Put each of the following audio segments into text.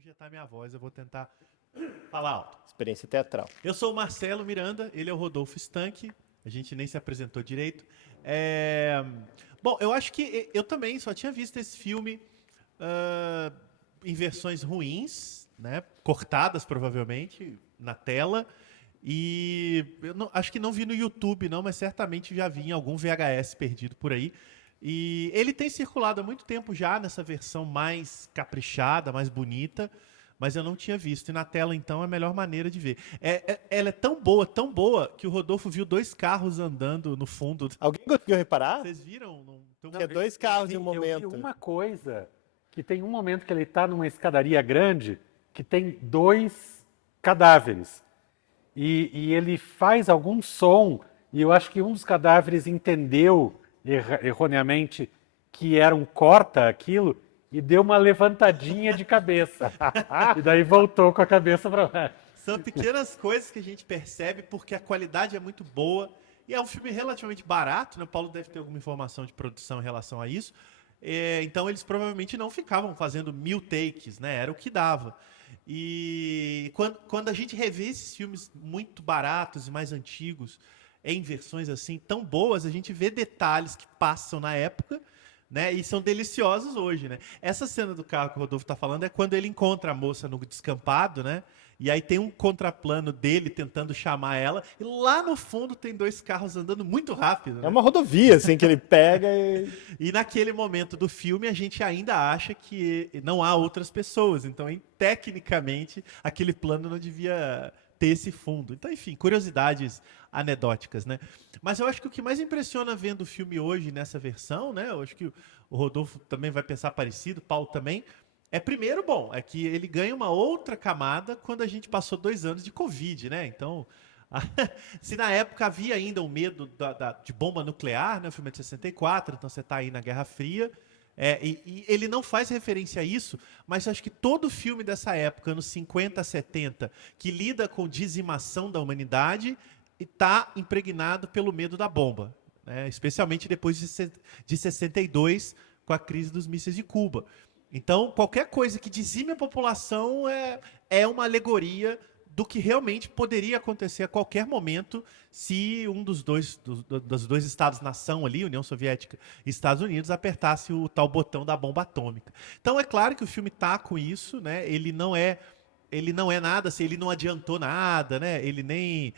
projetar minha voz, eu vou tentar falar alto. Experiência teatral. Eu sou o Marcelo Miranda, ele é o Rodolfo Stank, a gente nem se apresentou direito. Bom, eu acho que eu também só tinha visto esse filme em versões ruins, né? Cortadas provavelmente na tela. E eu acho que não vi no YouTube, não, mas certamente já vi em algum VHS perdido por aí. E ele tem circulado há muito tempo já nessa versão mais caprichada, mais bonita, mas eu não tinha visto. E na tela, então, é a melhor maneira de ver. Ela é tão boa, que o Rodolfo viu 2 carros andando no fundo. Alguém conseguiu reparar? Vocês viram? Tinha 2 carros em um Eu momento. vi uma coisa, que tem um momento que ele está numa escadaria grande, que tem 2 cadáveres. E ele faz algum som, e eu acho que um dos cadáveres entendeu erroneamente que era um corta aquilo, e deu uma levantadinha de cabeça. E daí voltou com a cabeça para baixo. São pequenas coisas que a gente percebe porque a qualidade é muito boa. E é um filme relativamente barato, né? O Paulo deve ter alguma informação de produção em relação a isso. Então eles provavelmente não ficavam fazendo 1000 takes, né? Era o que dava. E quando a gente revê esses filmes muito baratos e mais antigos, em versões assim tão boas, a gente vê detalhes que passam na época, né? E são deliciosos hoje, né? Essa cena do carro que o Rodolfo está falando é quando ele encontra a moça no descampado, né? E aí tem um contraplano dele tentando chamar ela, e lá no fundo tem 2 carros andando muito rápido, né? É uma rodovia, assim, que ele pega e... E naquele momento do filme a gente ainda acha que não há outras pessoas. Então, tecnicamente, aquele plano não devia ter esse fundo. Então, enfim, curiosidades anedóticas, né? Mas eu acho que o que mais impressiona vendo o filme hoje nessa versão, né? Eu acho que o Rodolfo também vai pensar parecido, o Paulo também. Primeiro, bom, é que ele ganha uma outra camada quando a gente passou 2 anos de Covid, né? Então, se na época havia ainda um medo de bomba nuclear, né? O filme é de 64, então você está aí na Guerra Fria. E ele não faz referência a isso, mas acho que todo filme dessa época, anos 50, 70, que lida com dizimação da humanidade, está impregnado pelo medo da bomba, né? Especialmente depois de 62, com a crise dos mísseis de Cuba. Então, qualquer coisa que dizime a população é uma alegoria do que realmente poderia acontecer a qualquer momento se um dos dois Estados-nação ali, União Soviética e Estados Unidos, apertasse o tal botão da bomba atômica. Então, é claro que o filme está com isso, né? Ele não é nada, assim, ele não adiantou nada, né? Ele nem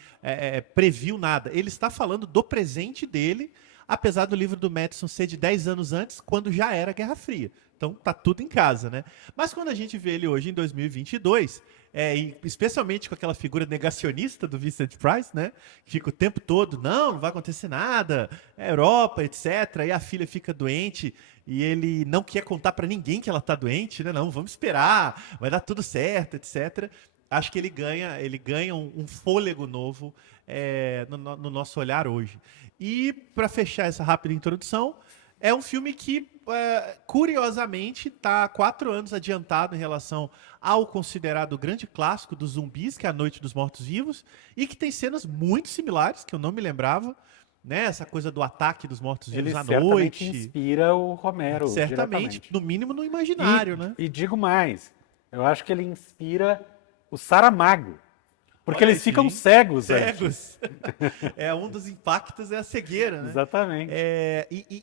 previu nada. Ele está falando do presente dele, apesar do livro do Madison ser de 10 anos antes, quando já era Guerra Fria. Então tá tudo em casa, né? Mas quando a gente vê ele hoje em 2022, e especialmente com aquela figura negacionista do Vincent Price, né? Que fica o tempo todo, não vai acontecer nada, é Europa, etc. E a filha fica doente e ele não quer contar para ninguém que ela tá doente, né? Não, vamos esperar, vai dar tudo certo, etc. Acho que ele ganha um fôlego novo no nosso olhar hoje. E para fechar essa rápida introdução, é um filme que, curiosamente, está 4 anos adiantado em relação ao considerado grande clássico dos zumbis, que é A Noite dos Mortos-Vivos, e que tem cenas muito similares, que eu não me lembrava, né? Essa coisa do ataque dos mortos-vivos à noite. Ele inspira o Romero, certamente, no mínimo no imaginário, né? E digo mais, eu acho que ele inspira o Saramago. Porque Olha, eles ficam sim, cegos. Um dos impactos é a cegueira, né? Exatamente.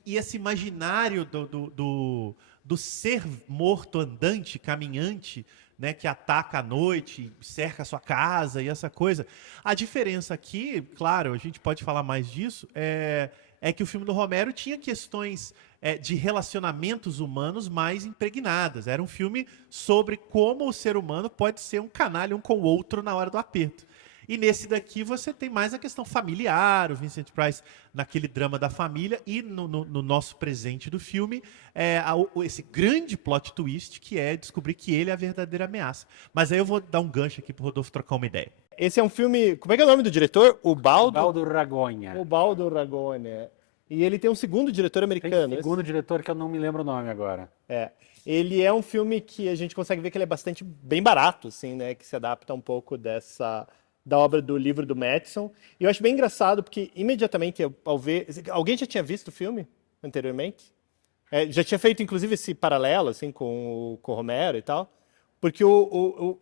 E esse imaginário do ser morto andante, caminhante, né, que ataca à noite, cerca a sua casa e essa coisa. A diferença aqui, claro, a gente pode falar mais disso, é que o filme do Romero tinha questões de relacionamentos humanos mais impregnadas. Era um filme sobre como o ser humano pode ser um canalha um com o outro na hora do aperto. E nesse daqui você tem mais a questão familiar, o Vincent Price naquele drama da família, e no nosso presente do filme, esse grande plot twist que é descobrir que ele é a verdadeira ameaça. Mas aí eu vou dar um gancho aqui pro Rodolfo trocar uma ideia. Esse é um filme... Como é que é o nome do diretor? Ubaldo Ragonha. Ubaldo Ragonha. E ele tem um segundo diretor americano. Tem um segundo diretor que eu não me lembro o nome agora. Ele é um filme que a gente consegue ver que ele é bastante bem barato, assim, né? Que se adapta um pouco da obra do livro do Madison. E eu acho bem engraçado, porque imediatamente ao ver... Alguém já tinha visto o filme anteriormente? Já tinha feito, inclusive, esse paralelo, assim, com o Romero e tal. porque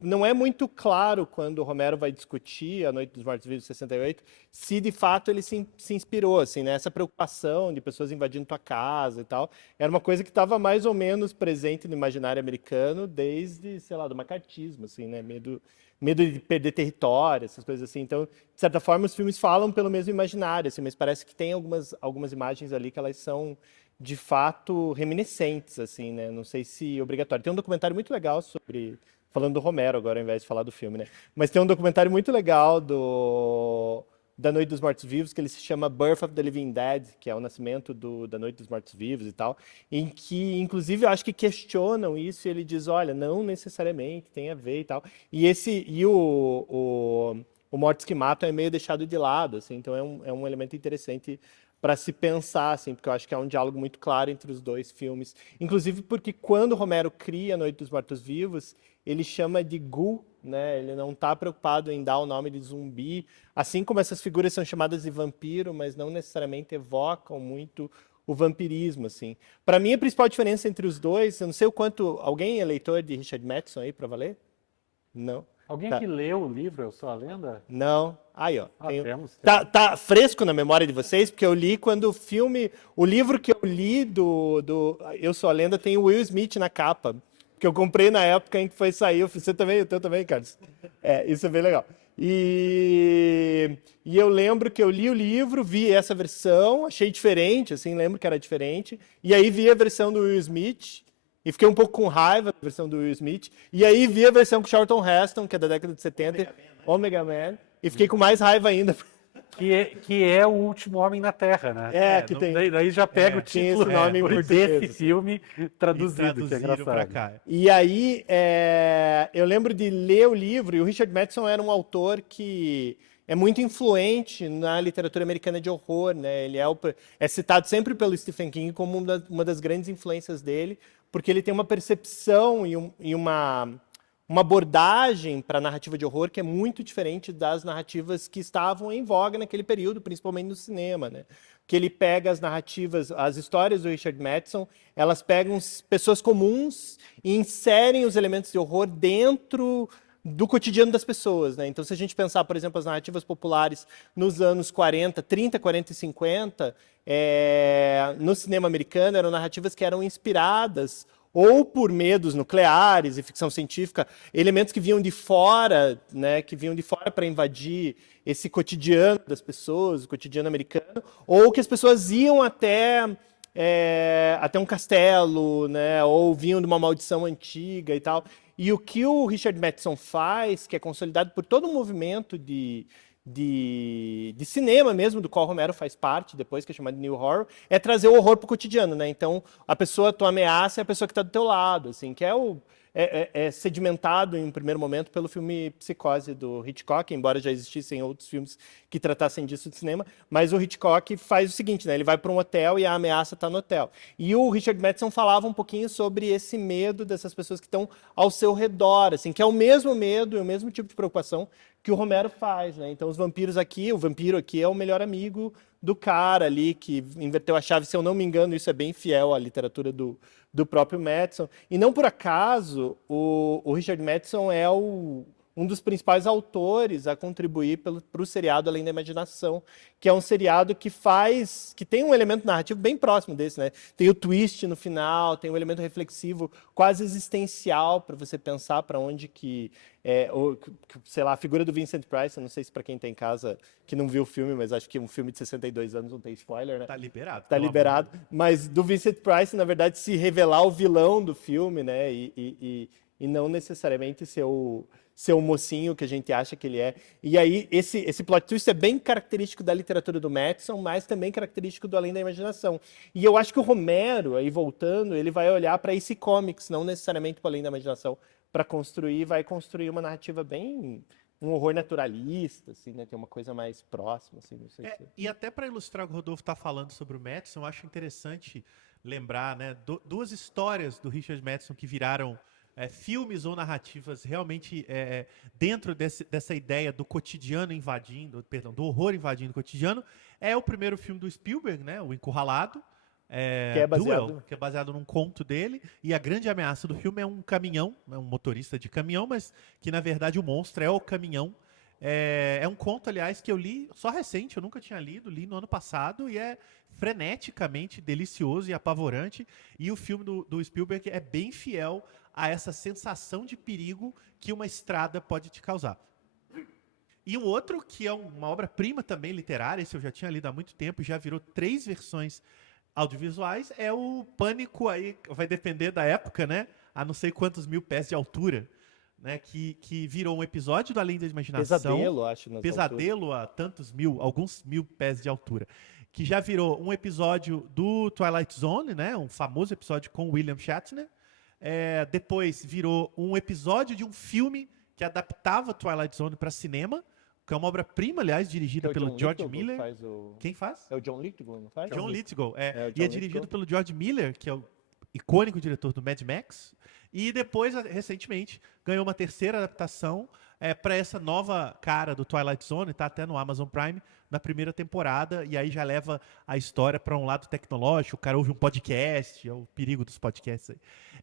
não é muito claro quando o Romero vai discutir A Noite dos Mortos-Vivos de 68, se de fato ele se inspirou, assim, né? Essa preocupação de pessoas invadindo tua casa e tal, era uma coisa que estava mais ou menos presente no imaginário americano desde, sei lá, do macartismo, assim, né? Medo de perder território, essas coisas assim. Então, de certa forma, os filmes falam pelo mesmo imaginário, assim, mas parece que tem algumas imagens ali que elas são, de fato, reminiscentes, assim, né? Não sei se obrigatório. Tem um documentário muito legal sobre... Falando do Romero agora, ao invés de falar do filme, né? Mas tem um documentário muito legal da Noite dos Mortos-Vivos, que ele se chama Birth of the Living Dead, que é o nascimento da Noite dos Mortos-Vivos e tal, em que, inclusive, eu acho que questionam isso e ele diz, olha, não necessariamente tem a ver e tal. E o Mortos que Matam é meio deixado de lado, assim, então é um elemento interessante para se pensar, assim, porque eu acho que é um diálogo muito claro entre os dois filmes. Inclusive porque quando Romero cria A Noite dos Mortos-Vivos, ele chama de Ghoul, né? Ele não está preocupado em dar o nome de zumbi, assim como essas figuras são chamadas de vampiro, mas não necessariamente evocam muito o vampirismo, assim. Para mim, a principal diferença entre os dois, eu não sei o quanto... Alguém é leitor de Richard Matheson aí, para valer? Não? Alguém Tá. que leu o livro Eu Sou a Lenda? Não. Aí, ó. Temos. Tá fresco na memória de vocês, porque eu li quando o livro que eu li do Eu Sou a Lenda tem o Will Smith na capa, que eu comprei na época em que foi sair. Você também? O teu também, Carlos? Isso é bem legal. E eu lembro que eu li o livro, vi essa versão, achei diferente, assim, lembro que era diferente. E aí vi a versão do Will Smith e fiquei um pouco com raiva da versão do Will Smith. E aí vi a versão com Charlton Heston, que é da década de 70, Omega Man, e fiquei com mais raiva ainda. Que é o último homem na Terra, né? Que tem. Daí já pega o título esse nome em português. desse filme traduzido, que é engraçado. pra cá. E aí, eu lembro de ler o livro, e o Richard Matheson era um autor que é muito influente na literatura americana de horror, né? Ele é citado sempre pelo Stephen King como uma das grandes influências dele, porque ele tem uma percepção e uma abordagem para a narrativa de horror que é muito diferente das narrativas que estavam em voga naquele período, principalmente no cinema, né? Que ele pega as narrativas, as histórias do Richard Matheson, elas pegam pessoas comuns e inserem os elementos de horror dentro do cotidiano das pessoas, né? Então, se a gente pensar, por exemplo, as narrativas populares nos anos 40, 30, 40 e 50, no cinema americano, eram narrativas que eram inspiradas ou por medos nucleares e ficção científica, elementos que vinham de fora, né, que vinham de fora para invadir esse cotidiano das pessoas, o cotidiano americano, ou que as pessoas iam até um castelo, né, ou vinham de uma maldição antiga e tal. E o que o Richard Matheson faz, que é consolidado por todo um movimento de cinema mesmo, do qual o Romero faz parte, depois, que é chamado de New Horror, é trazer o horror para o cotidiano, né? Então, tua ameaça é a pessoa que está do teu lado, assim, que é sedimentado em um primeiro momento pelo filme Psicose, do Hitchcock, embora já existissem outros filmes que tratassem disso de cinema, mas o Hitchcock faz o seguinte, né? Ele vai para um hotel e a ameaça está no hotel. E o Richard Matheson falava um pouquinho sobre esse medo dessas pessoas que estão ao seu redor, assim, que é o mesmo medo, é o mesmo tipo de preocupação que o Romero faz, né? Então, o vampiro aqui é o melhor amigo do cara ali que inverteu a chave, se eu não me engano, isso é bem fiel à literatura do próprio Matheson. E não por acaso, o Richard Matheson é um dos principais autores a contribuir para o seriado Além da Imaginação, que é um seriado que tem um elemento narrativo bem próximo desse, né? Tem o twist no final, tem um elemento reflexivo quase existencial para você pensar para onde sei lá, a figura do Vincent Price, eu não sei se para quem tem em casa que não viu o filme, mas acho que um filme de 62 anos não tem spoiler, né? Tá liberado. Tá liberado. Mas do Vincent Price, na verdade, se revelar o vilão do filme, né? E não necessariamente ser o mocinho que a gente acha que ele é. E aí, esse plot twist é bem característico da literatura do Matheson, mas também característico do Além da Imaginação. E eu acho que o Romero, aí voltando, ele vai olhar para esse comics, não necessariamente para Além da Imaginação, vai construir uma narrativa bem... um horror naturalista, assim, né? Tem uma coisa mais próxima, assim, não sei se... E até para ilustrar o que o Rodolfo está falando sobre o Matheson, eu acho interessante lembrar, né, duas histórias do Richard Matheson que viraram filmes ou narrativas realmente dentro dessa ideia do cotidiano do horror invadindo o cotidiano. É o primeiro filme do Spielberg, né, O Encurralado, Que é baseado- Duel, que é baseado num conto dele, e a grande ameaça do filme é um caminhão, é um motorista de caminhão, mas que na verdade o monstro é o caminhão. É um conto, aliás, que eu li só recente, eu nunca tinha lido, li no ano passado, e é freneticamente delicioso e apavorante. E o filme do Spielberg é bem fiel a essa sensação de perigo que uma estrada pode te causar. E um outro que é uma obra-prima também literária, esse eu já tinha lido há muito tempo, já virou 3 versões audiovisuais, é o Pânico, aí vai depender da época, né? A não sei quantos mil pés de altura, né? Que virou um episódio do Além da Imaginação. Pesadelo, acho, nas alturas. Pesadelo a tantos mil, alguns mil pés de altura. Que já virou um episódio do Twilight Zone, né? Um famoso episódio com William Shatner. Depois virou um episódio de um filme que adaptava Twilight Zone para cinema, que é uma obra-prima, aliás, dirigida Que é o pelo John George Lithgow Miller. faz o- Quem faz? É o John Lithgow, não faz? John Lithgow, É, o e John é dirigido Lithgow. pelo George Miller, que é o icônico diretor do Mad Max. E depois, recentemente, ganhou uma terceira adaptação para essa nova cara do Twilight Zone, tá até no Amazon Prime, na primeira temporada, e aí já leva a história para um lado tecnológico, o cara ouve um podcast, é o perigo dos podcasts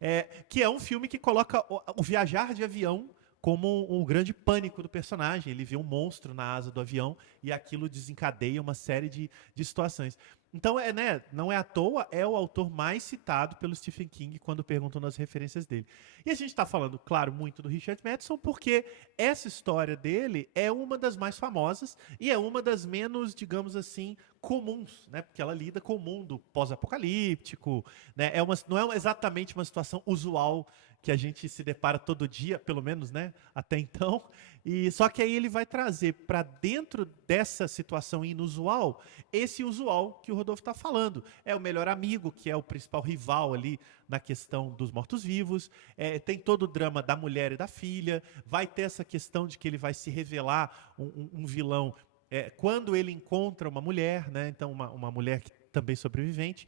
aí. Que é um filme que coloca o viajar de avião como um grande pânico do personagem. Ele vê um monstro na asa do avião e aquilo desencadeia uma série de situações. Então, né, não é à toa, é o autor mais citado pelo Stephen King quando perguntam nas referências dele. E a gente está falando, claro, muito do Richard Matheson, porque essa história dele é uma das mais famosas e é uma das menos, digamos assim, comuns, né? Porque ela lida com o mundo pós-apocalíptico, né? Não é exatamente uma situação usual que a gente se depara todo dia, pelo menos, né, até então. E só que aí ele vai trazer para dentro dessa situação inusual esse usual que o Rodolfo está falando. É o melhor amigo, que é o principal rival ali na questão dos mortos-vivos. Tem todo o drama da mulher e da filha. Vai ter essa questão de que ele vai se revelar um vilão quando ele encontra uma mulher, né? Então uma mulher que também sobrevivente.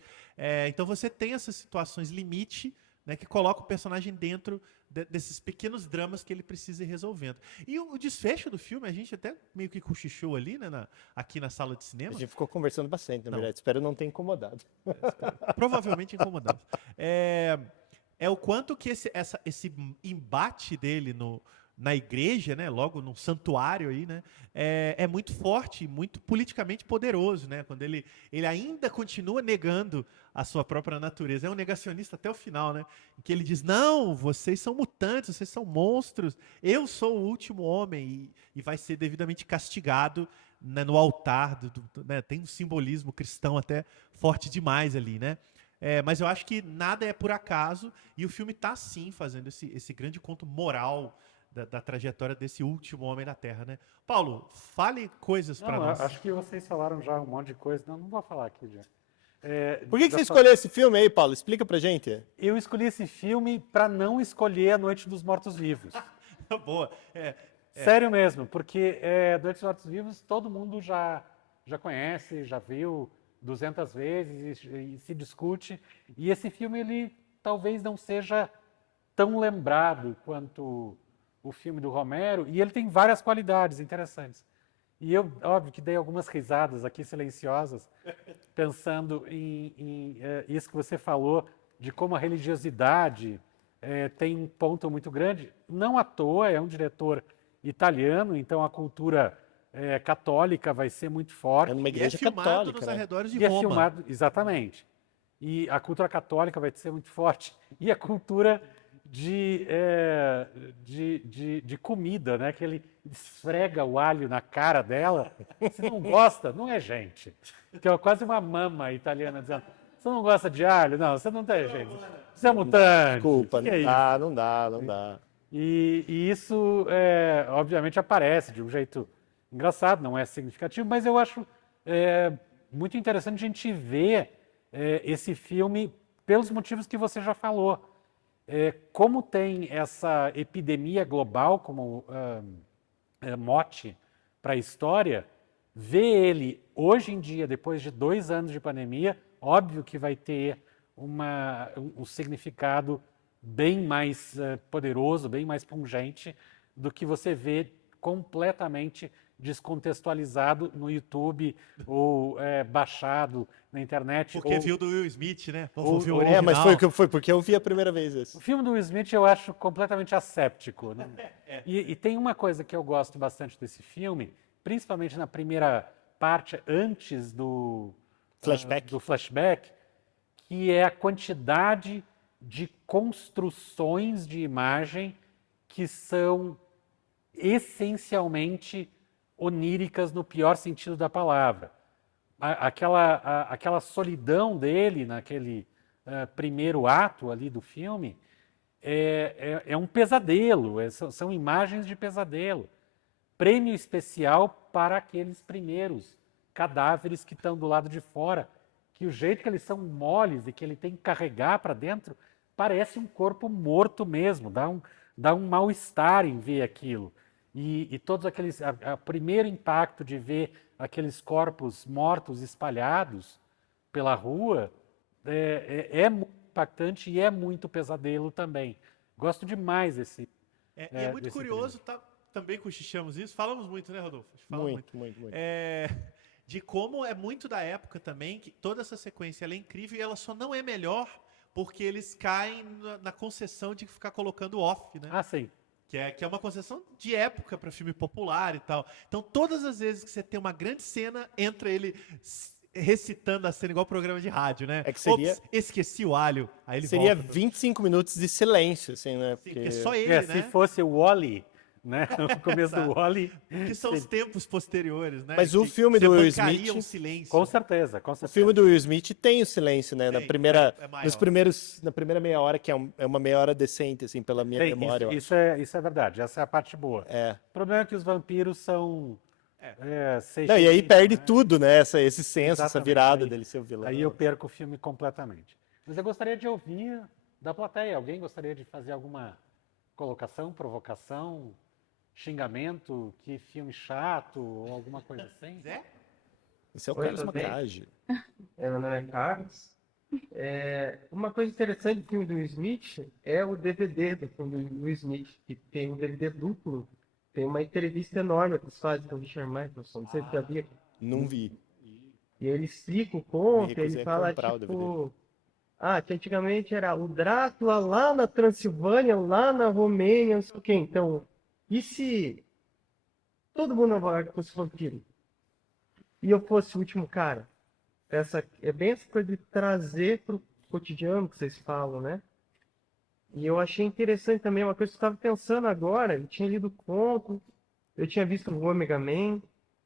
Então você tem essas situações limite, né, que coloca o personagem dentro desses pequenos dramas que ele precisa ir resolvendo. E o desfecho do filme, a gente até meio que cochichou ali, né, aqui na sala de A cinema, gente ficou conversando bastante, na Não. verdade. Espero não ter incomodado. provavelmente incomodado. É o quanto que esse embate dele na igreja, né, logo no santuário aí, né, é muito forte, muito politicamente poderoso, né, quando ele ainda continua negando a sua própria natureza. É um negacionista até o final, né, em que ele diz: não, vocês são mutantes, vocês são monstros, eu sou o último homem, e vai ser devidamente castigado, né, no altar, né, tem um simbolismo cristão até forte demais ali, né. Mas eu acho que nada é por acaso, e o filme está sim fazendo esse grande conto moral da trajetória desse último homem da Terra, né? Paulo, fale coisas para Não, nós. acho que vocês falaram já um monte de coisa. Não vou falar aqui já. Por que você escolheu esse filme aí, Paulo? Explica pra gente. Eu escolhi esse filme para não escolher A Noite dos Mortos-Vivos. Boa. Sério mesmo, porque Noite dos Mortos-Vivos todo mundo já conhece, já viu 200 vezes e se discute. E esse filme, ele talvez não seja tão lembrado quanto o filme do Romero, e ele tem várias qualidades interessantes. E eu, óbvio, que dei algumas risadas aqui silenciosas, pensando em isso que você falou, de como a religiosidade tem um ponto muito grande. Não à toa, é um diretor italiano, então a cultura católica vai ser muito forte. É numa E é igreja filmado católica, nos né? arredores de E é Roma. filmado, exatamente. E a cultura católica vai ser muito forte. E a cultura de comida, né? Que ele esfrega o alho na cara dela. Se não gosta, não é gente. Que é quase uma mama italiana dizendo: você não gosta de alho? Não, você não tem gente. Você é mutante. Desculpa, Que é isso? não dá. E isso, obviamente, aparece de um jeito engraçado, não é significativo, mas eu acho muito interessante a gente ver esse filme pelos motivos que você já falou. Como tem essa epidemia global como mote para a história, ver ele hoje em dia, depois de 2 anos de pandemia, óbvio que vai ter um significado bem mais poderoso, bem mais pungente do que você vê completamente descontextualizado no YouTube ou baixado na internet. Porque ou, viu do Will Smith, né? ou- Vou ver o ou- original. mas foi porque eu vi a primeira vez esse. O filme do Will Smith eu acho completamente asséptico, né? E tem uma coisa que eu gosto bastante desse filme, principalmente na primeira parte, antes do flashback, que é a quantidade de construções de imagem que são essencialmente oníricas no pior sentido da palavra. Aquela solidão dele naquele primeiro ato ali do filme é um pesadelo, são imagens de pesadelo. Prêmio especial para aqueles primeiros cadáveres que estão do lado de fora, que o jeito que eles são moles e que ele tem que carregar para dentro, parece um corpo morto mesmo, dá um mal-estar em ver aquilo. E todos aqueles. O primeiro impacto de ver aqueles corpos mortos espalhados pela rua é muito impactante e é muito pesadelo também. Gosto demais desse. E é muito desse curioso, também cochichamos isso, falamos muito, né, Rodolfo? Muito. De como é muito da época também, que toda essa sequência ela é incrível e ela só não é melhor porque eles caem na concessão de ficar colocando off, né? Ah, sim. Que é uma concessão de época para filme popular e tal. Então, todas as vezes que você tem uma grande cena, entra ele recitando a cena igual programa de rádio, né? É que seria... Ops, esqueci o alho. Aí ele seria volta. 25 minutos de silêncio, assim, né? Sim, porque é só ele, né? Se fosse o Wall-E, né? No começo do Wall-E. Que são os tempos posteriores, né? Mas o Que filme do você Will bancaria Smith... um silêncio. Com certeza. O filme do Will Smith tem o silêncio, né? Tem, é maior. Na primeira meia hora, que é uma meia hora decente, assim, pela minha memória. eu Isso é verdade, essa é a parte boa. É. O problema é que os vampiros são... Não, e aí perde né? tudo, né? Esse senso, essa Exatamente. virada dele ser o vilão. Aí eu perco o filme completamente. Mas eu gostaria de ouvir da plateia. Alguém gostaria de fazer alguma colocação, provocação, xingamento, que filme chato, ou alguma coisa assim? Zé? Esse é o Oi, Carlos tudo bem? Macage. Meu nome é Carlos. Uma coisa interessante do filme do Will Smith é o DVD do filme do Will Smith, que tem um DVD duplo. Tem uma entrevista enorme que eles fazem com o Richard Michelson, não sei se você já viu. Não vi. E ele explica o Me conto, recusei ele a fala comprar o tipo... que antigamente era o Drácula lá na Transilvânia, lá na Romênia, não sei o quê. Então, e se todo mundo na Nova York fosse vampiro? E eu fosse o último cara? É bem essa coisa de trazer pro cotidiano que vocês falam, né? E eu achei interessante também, uma coisa que eu estava pensando agora, eu tinha lido o conto, eu tinha visto o Omega Man,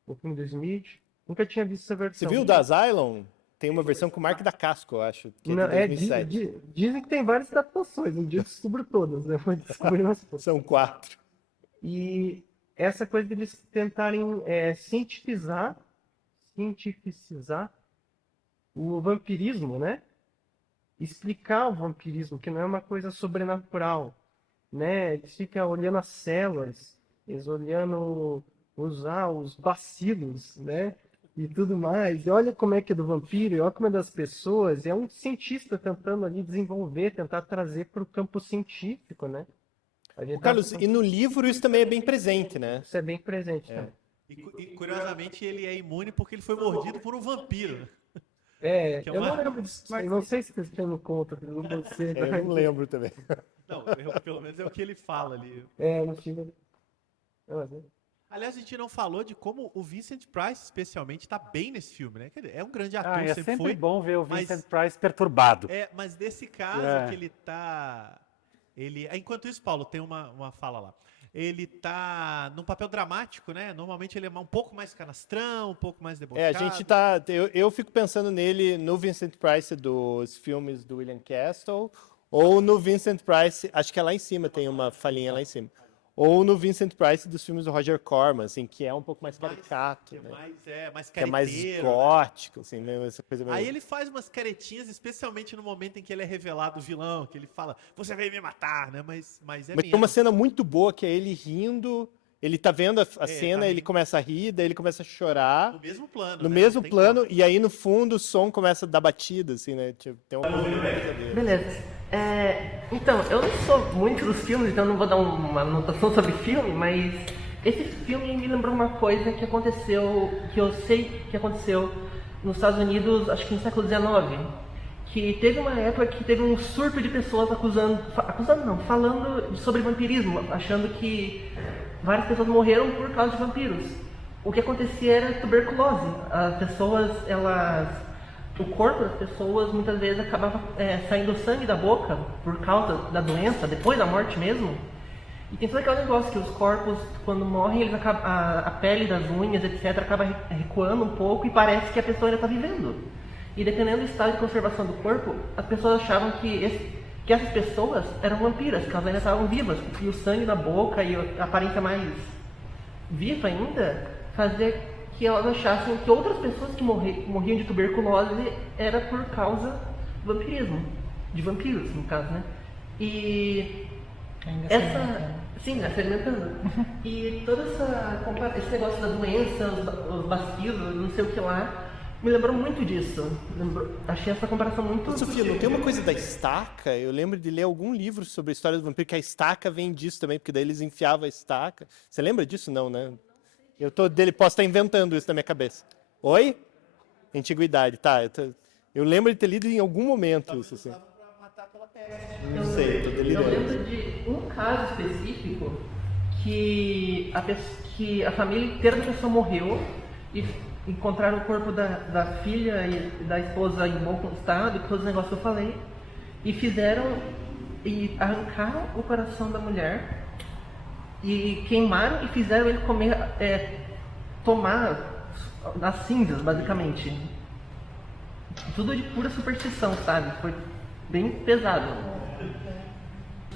o filme do Smith, nunca tinha visto essa versão. Você viu o da Asylum? Tem uma versão com o Mark da Casco, eu acho, que é de Não, 2007. dizem que tem várias adaptações, um dia eu descubro todas, né? Vou descobrir umas coisas. São 4. E essa coisa de eles tentarem cientificizar o vampirismo, né? Explicar o vampirismo, que não é uma coisa sobrenatural, né? Eles ficam olhando as células, eles olhando os bacilos, né? E tudo mais. E olha como é que é do vampiro, e olha como é das pessoas. É um cientista tentando ali desenvolver, tentar trazer para o campo científico, né? Carlos, e no livro isso também é bem presente, né? Isso é bem presente também. E curiosamente ele é imune porque ele foi mordido por um vampiro. Né? Que é Eu uma- não lembro disso, eu não sei se vocês têm no conta, eu não sei. Eu não lembro também. Não, pelo menos é o que ele fala ali. Não tive. Aliás, a gente não falou de como o Vincent Price, especialmente, tá bem nesse filme, né? Quer dizer, é um grande ator, É sempre sempre foi. bom ver o mas- Vincent Price perturbado. Mas desse caso que ele tá... Enquanto isso, Paulo, tem uma fala lá. Ele tá num papel dramático, né? Normalmente ele é um pouco mais canastrão, um pouco mais debochado. A gente tá. Eu fico pensando nele no Vincent Price dos filmes do William Castle, ou no Vincent Price, acho que é lá em cima, tem uma falhinha lá em cima. Ou no Vincent Price dos filmes do Roger Corman, assim, que é um pouco mais caricato, Que né? mais Que é mais cariteiro, né? gótico, assim, né? Essa coisa meio... Aí ele faz umas caretinhas, especialmente no momento em que ele é revelado o vilão, que ele fala, você veio me matar, né? Mas é Mas tem uma cena muito boa que é ele rindo, ele tá vendo a cena, tá ele rindo. começa a rir, daí ele começa a chorar, no mesmo plano. no né? mesmo Não tem plano, como. e aí no fundo o som começa a dar batida, assim, né? Tipo, tem uma coisa meio verdadeira. Beleza. Então, eu não sou muito dos filmes, então não vou dar uma anotação sobre filme, mas Esse filme me lembrou uma coisa que aconteceu, que eu sei que aconteceu nos Estados Unidos, acho que no século XIX, que teve uma época que teve um surto de pessoas falando sobre vampirismo, achando que várias pessoas morreram por causa de vampiros. O que acontecia era tuberculose. As pessoas, o corpo das pessoas muitas vezes acabava saindo sangue da boca por causa da doença, depois da morte mesmo. E tem todo aquele negócio que os corpos, quando morrem, eles acabam, a pele das unhas, etc., acaba recuando um pouco e parece que a pessoa ainda está vivendo. E dependendo do estado de conservação do corpo, as pessoas achavam que essas pessoas eram vampiras, que elas ainda estavam vivas. E o sangue na boca e a aparência mais viva ainda fazia que elas achassem que outras pessoas que morriam de tuberculose era por causa do vampirismo. De vampiros, no caso, né? E sim, se alimentando. E todo esse negócio da doença, os bacilos, não sei o que lá, me lembrou muito disso. Achei essa comparação muito... Sofia, não tem uma coisa da estaca? Eu lembro de ler algum livro sobre a história do vampiro, que a estaca vem disso também, porque daí eles enfiavam a estaca. Você lembra disso? Não, né? Posso estar inventando isso na minha cabeça. Oi? Antiguidade, tá. Eu lembro de ter lido em algum momento isso, assim. Não sei, tô delirando. Eu lembro de um caso específico que a família inteira da pessoa morreu e encontraram o corpo da filha e da esposa em bom estado, todos os negócios que eu falei, e arrancaram o coração da mulher e queimaram e fizeram ele tomar as cinzas, basicamente. Tudo de pura superstição, sabe? Foi bem pesado.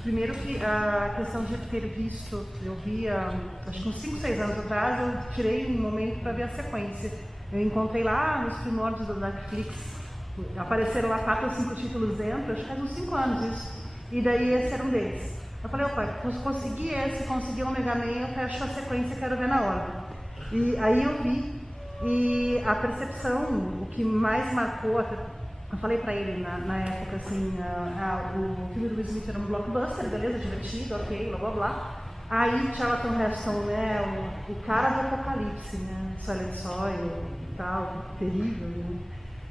Primeiro que a questão de ter visto, eu vi, acho que uns 5, 6 anos atrás, eu tirei um momento para ver a sequência. Eu encontrei lá nos primórdios da Netflix, apareceram lá 4 ou 5 títulos dentro, acho que faz uns 5 anos isso. E daí esse era um deles. Eu falei, opa, consegui o Omega Man, eu fecho a sequência e quero ver na hora. E aí eu vi, e a percepção, o que mais marcou, eu falei pra ele na época, assim, o filme do Will Smith era um blockbuster, beleza, divertido, ok, blá blá blá. Aí Charlton Heston, né, o cara do apocalipse, né, Silent Soil e tal, terrível, né?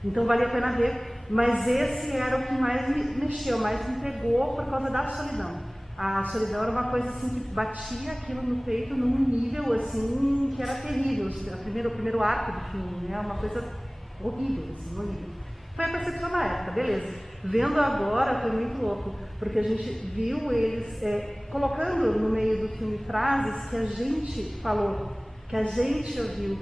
Então valia a pena ver, mas esse era o que mais me mexeu, mais me pegou por causa da solidão. A solidão era uma coisa assim que batia aquilo no peito num nível assim que era terrível. O primeiro arco do filme, né, uma coisa horrível, assim, horrível. Foi a percepção na época, beleza. Vendo agora foi muito louco, porque a gente viu eles colocando no meio do filme frases que a gente falou, que a gente ouviu,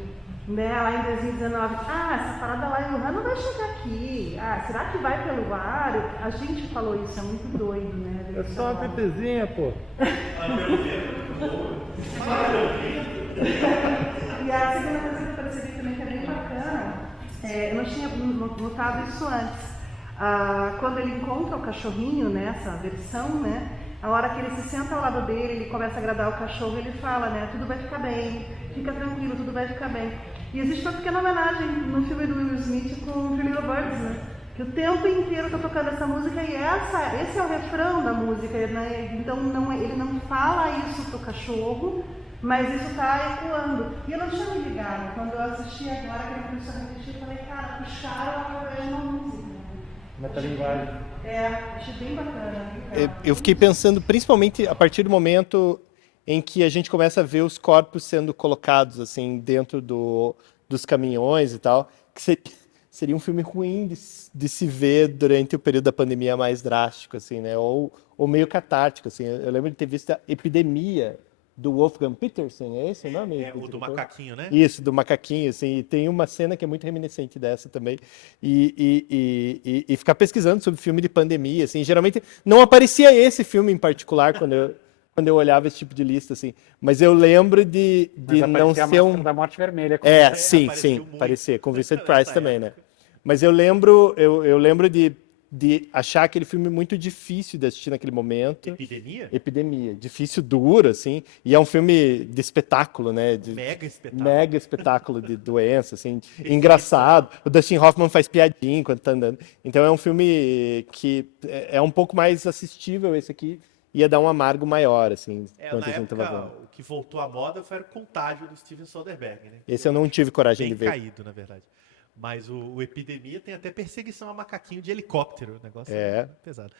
né, lá em 2019. Essa parada lá em Wuhan não vai chegar aqui. Será que vai pelo ar? A gente falou isso, é muito doido, né? É só uma pepezinha, pô. E a segunda coisa que eu percebi também que é bem bacana, eu não tinha notado isso antes. Quando ele encontra o cachorrinho nessa versão, né, a hora que ele se senta ao lado dele, ele começa a agradar o cachorro, ele fala, né, tudo vai ficar bem, fica tranquilo, tudo vai ficar bem. E existe uma pequena homenagem no filme do Will Smith com Three Little Birds, né, que o tempo inteiro tá tocando essa música e esse é o refrão da música, né, então ele não fala isso pro cachorro, mas isso tá ecoando. E eu não tinha me ligado, quando eu assisti agora, que ele começou a repetir, eu falei, cara, puxaram através de uma música. Metalinguagem. Achei bem bacana. Eu fiquei pensando, principalmente a partir do momento em que a gente começa a ver os corpos sendo colocados assim dentro dos caminhões e tal, que seria um filme ruim de se ver durante o período da pandemia mais drástico, assim, né? Ou meio catártico, assim. Eu lembro de ter visto a Epidemia do Wolfgang Petersen, é esse o nome? O do macaquinho, né? Isso, do macaquinho, assim, e tem uma cena que é muito reminiscente dessa também, e ficar pesquisando sobre filme de pandemia, assim, geralmente não aparecia esse filme em particular quando eu olhava esse tipo de lista, assim, mas eu lembro de não ser a da Morte Vermelha. sim, aparecia, com Vincent Price também, né? Mas eu lembro de achar aquele filme muito difícil de assistir naquele momento. Epidemia. Difícil, duro, assim. E é um filme de espetáculo, né? Mega espetáculo de doença, assim. Engraçado. O Dustin Hoffman faz piadinha enquanto tá andando. Então é um filme que é um pouco mais assistível, esse aqui. ia dar um amargo maior, assim, enquanto Na a gente tava época, vendo. o que voltou à moda foi o Contágio do Steven Soderbergh, né? Esse eu não tive coragem Bem de ver. caído, na verdade. Mas o Epidemia tem até perseguição a macaquinho de helicóptero. O negócio É. pesado.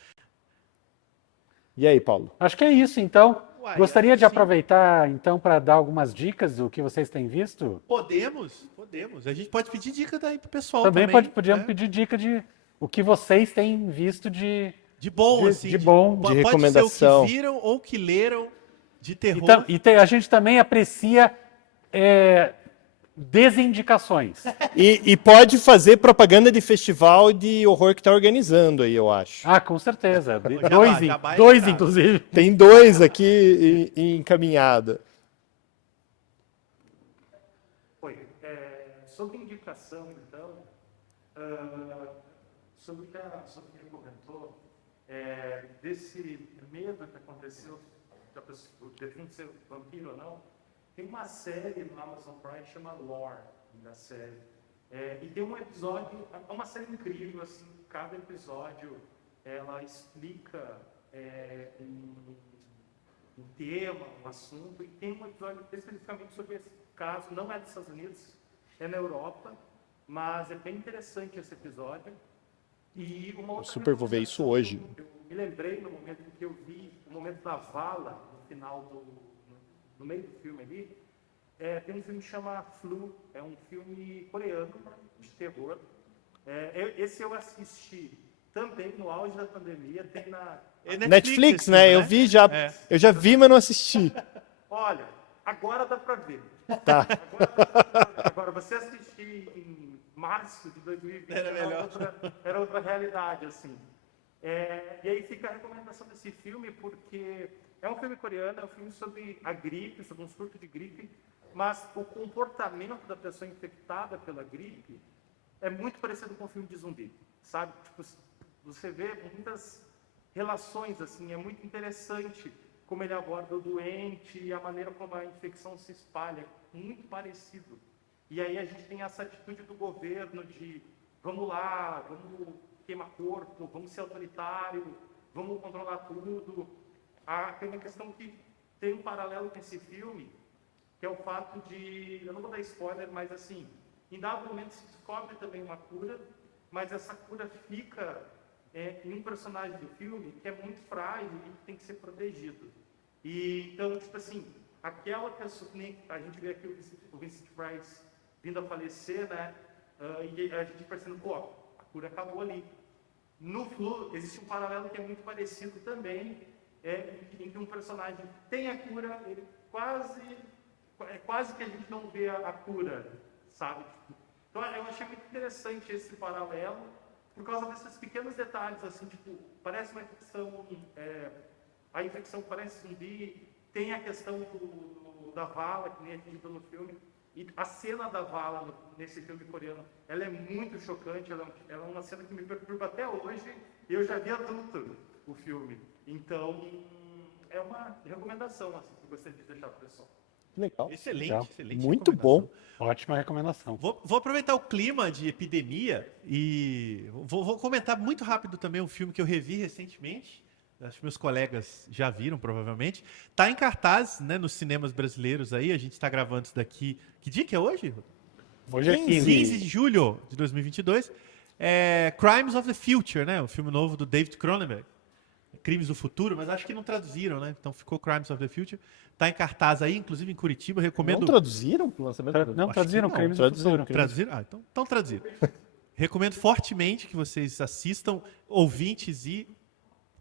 E aí, Paulo? Acho que é isso, então. Uai, Gostaria acho de que sim. aproveitar, então, para dar algumas dicas do que vocês têm visto. Podemos. A gente pode pedir dica daí pro pessoal Também também. podíamos né? pedir dica de o que vocês têm visto de... De bom, de- assim. de bom, pode de ser recomendação. o que viram ou que leram de terror. A gente também aprecia desindicações. E pode fazer propaganda de festival de horror que tá organizando aí, eu acho. Ah, com certeza. Jabá é Dois liberado. inclusive. Tem 2 aqui em encaminhada. Oi, sobre indicação, então, sobre o que ele comentou, desse medo que aconteceu da pessoa, define ser vampiro ou não, tem uma série no Amazon Prime que chama Lore, da série. E tem um episódio, é uma série incrível, assim, cada episódio ela explica um tema, um assunto, e tem um episódio especificamente sobre esse caso, não é dos Estados Unidos, é na Europa, mas é bem interessante esse episódio. E uma outra Super vou ver isso hoje. Eu me lembrei no momento em que eu vi o momento da vala, no final no meio do filme ali, tem um filme que chama Flu, é um filme coreano de terror. Esse eu assisti também no auge da pandemia, tem na... É Netflix, esse né? filme, Eu vi já. É. Eu já vi, mas não assisti. Olha, agora dá pra ver. Tá. Agora, você assistir em março de 2020 era outra realidade, assim. E aí fica a recomendação desse filme, porque é um filme coreano, é um filme sobre a gripe, sobre um surto de gripe, mas o comportamento da pessoa infectada pela gripe é muito parecido com um filme de zumbi, sabe? Tipo, você vê muitas relações, assim, é muito interessante como ele aborda o doente e a maneira como a infecção se espalha, muito parecido. E aí a gente tem essa atitude do governo de vamos lá, vamos queimar corpo, vamos ser autoritário, vamos controlar tudo. Tem uma questão que tem um paralelo com esse filme, que é o fato de, eu não vou dar spoiler, mas assim, em dado momento se descobre também uma cura, mas essa cura fica em um personagem do filme que é muito frágil e que tem que ser protegido. E então, tipo assim, aquela pessoa, a gente vê aqui o Vincent Price vindo a falecer, né? E a gente percebendo, pô, a cura acabou ali. No Flu, existe um paralelo que é muito parecido também, em que um personagem tem a cura, ele quase que a gente não vê a cura, sabe? Então, eu achei muito interessante esse paralelo, por causa desses pequenos detalhes, assim, tipo, parece uma infecção, a infecção parece zumbi, tem a questão da vala, que nem a gente viu no filme, e a cena da vala nesse filme coreano, ela é muito chocante, ela é uma cena que me perturba até hoje, e eu já vi adulto o filme. Então, é uma recomendação, assim, que eu gostaria de deixar para o pessoal. Legal. Excelente, Legal. excelente. Muito recomendação. bom. Ótima recomendação. Vou aproveitar o clima de epidemia e vou comentar muito rápido também um filme que eu revi recentemente. Acho que meus colegas já viram, provavelmente. Está em cartaz, né, nos cinemas brasileiros aí. A gente está gravando isso daqui. Que dia que é hoje? Hoje é 15. 15 de julho de 2022. Crimes of the Future, né? O filme novo do David Cronenberg. Crimes do Futuro, mas acho que não traduziram, né? Então ficou Crimes of the Future. Está em cartaz aí, inclusive em Curitiba. Eu recomendo. Não traduziram o lançamento? Não, Acho traduziram que não. Crimes do Traduziram. Futuro. Traduziram? Ah, então traduziram. Recomendo fortemente que vocês assistam, ouvintes e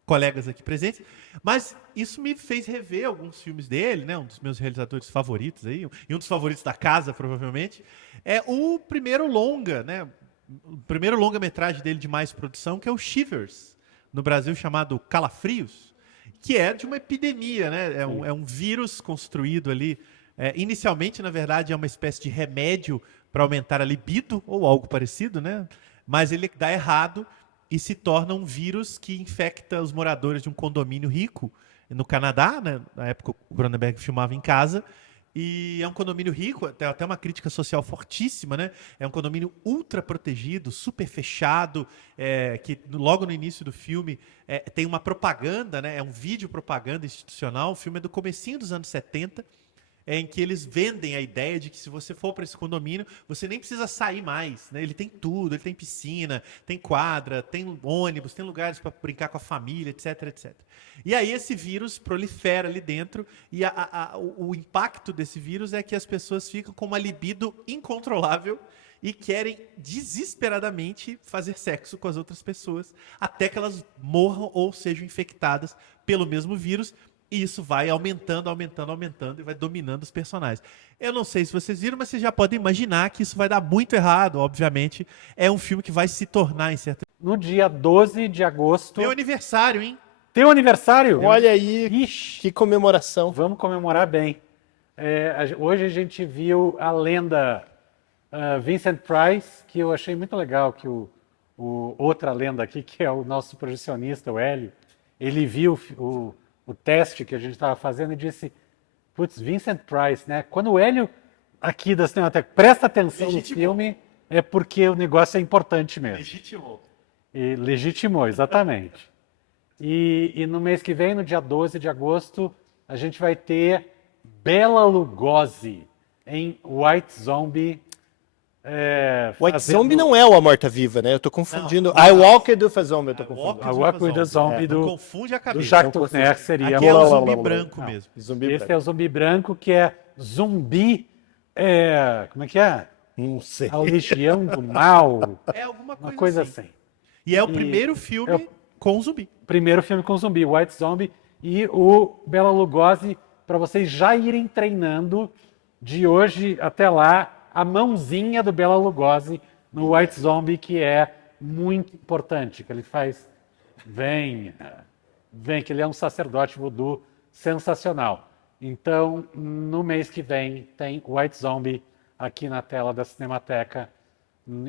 colegas aqui presentes. Mas isso me fez rever alguns filmes dele, né? Um dos meus realizadores favoritos aí, e um dos favoritos da casa, provavelmente. É o primeiro longa, né? O primeiro longa-metragem dele de mais produção, que é o Shivers, no Brasil chamado Calafrios, que é de uma epidemia, né? É um vírus construído ali. Inicialmente, na verdade, é uma espécie de remédio para aumentar a libido, ou algo parecido, né? Mas ele dá errado e se torna um vírus que infecta os moradores de um condomínio rico no Canadá, né? Na época o Cronenberg filmava em casa, E é um condomínio rico, tem até uma crítica social fortíssima, né? É um condomínio ultra protegido, super fechado, que logo no início do filme tem uma propaganda, né? É um vídeo propaganda institucional. O filme é do comecinho dos anos 70, em que eles vendem a ideia de que se você for para esse condomínio, você nem precisa sair mais, né? Ele tem tudo, ele tem piscina, tem quadra, tem ônibus, tem lugares para brincar com a família, etc, etc. E aí esse vírus prolifera ali dentro e o impacto desse vírus é que as pessoas ficam com uma libido incontrolável e querem desesperadamente fazer sexo com as outras pessoas até que elas morram ou sejam infectadas pelo mesmo vírus. E isso vai aumentando, aumentando, aumentando e vai dominando os personagens. Eu não sei se vocês viram, mas vocês já podem imaginar que isso vai dar muito errado, obviamente. É um filme que vai se tornar, em certo... No dia 12 de agosto... Meu aniversário, hein? Teu aniversário? Olha aí, Ixi, que comemoração. vamos comemorar bem. Hoje a gente viu a lenda Vincent Price, que eu achei muito legal, que outra lenda aqui, que é o nosso projecionista, o Hélio, ele viu o teste que a gente estava fazendo e disse, putz, Vincent Price, né? Quando o Hélio aqui da Cinemateca presta atenção no filme, é porque o negócio é importante mesmo. Legitimou. E legitimou, exatamente. E no mês que vem, no dia 12 de agosto, a gente vai ter Bela Lugosi em White Zombie. White Zombie não é o A Morta Viva, né? Eu tô confundindo. I Walked with a Zombie, eu tô confundindo. A Walk with the Zombie Não do confunde a do cabeça. Jacques Tourneur seria... Aqui é o Lá, zumbi lá, lá, branco Não. mesmo. Zumbi Esse branco. é o zumbi branco, que é zumbi... como é que é? Não sei. A Legião do Mal. É alguma coisa, Uma coisa assim. assim. E é o primeiro filme com zumbi. Primeiro filme com zumbi, White Zombie. E o Bela Lugosi, para vocês já irem treinando de hoje até lá, a mãozinha do Bela Lugosi no White Zombie, que é muito importante, que ele faz... Vem, que ele é um sacerdote voodoo sensacional. Então, no mês que vem, tem White Zombie aqui na tela da Cinemateca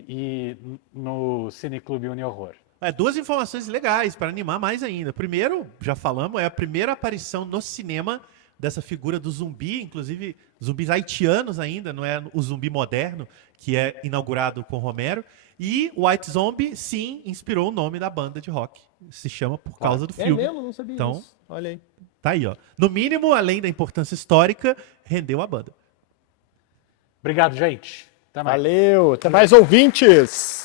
e no Cineclube Unihorror. Duas informações legais para animar mais ainda. Primeiro, já falamos, é a primeira aparição no cinema dessa figura do zumbi, inclusive zumbis haitianos ainda, não é o zumbi moderno, que é inaugurado com Romero. E White Zombie, sim, inspirou o nome da banda de rock. Se chama por causa do filme. É mesmo? Não sabia Então, disso. Olha aí. tá aí, ó. No mínimo, além da importância histórica, rendeu a banda. Obrigado, gente. Até mais. Valeu. Até mais, ouvintes.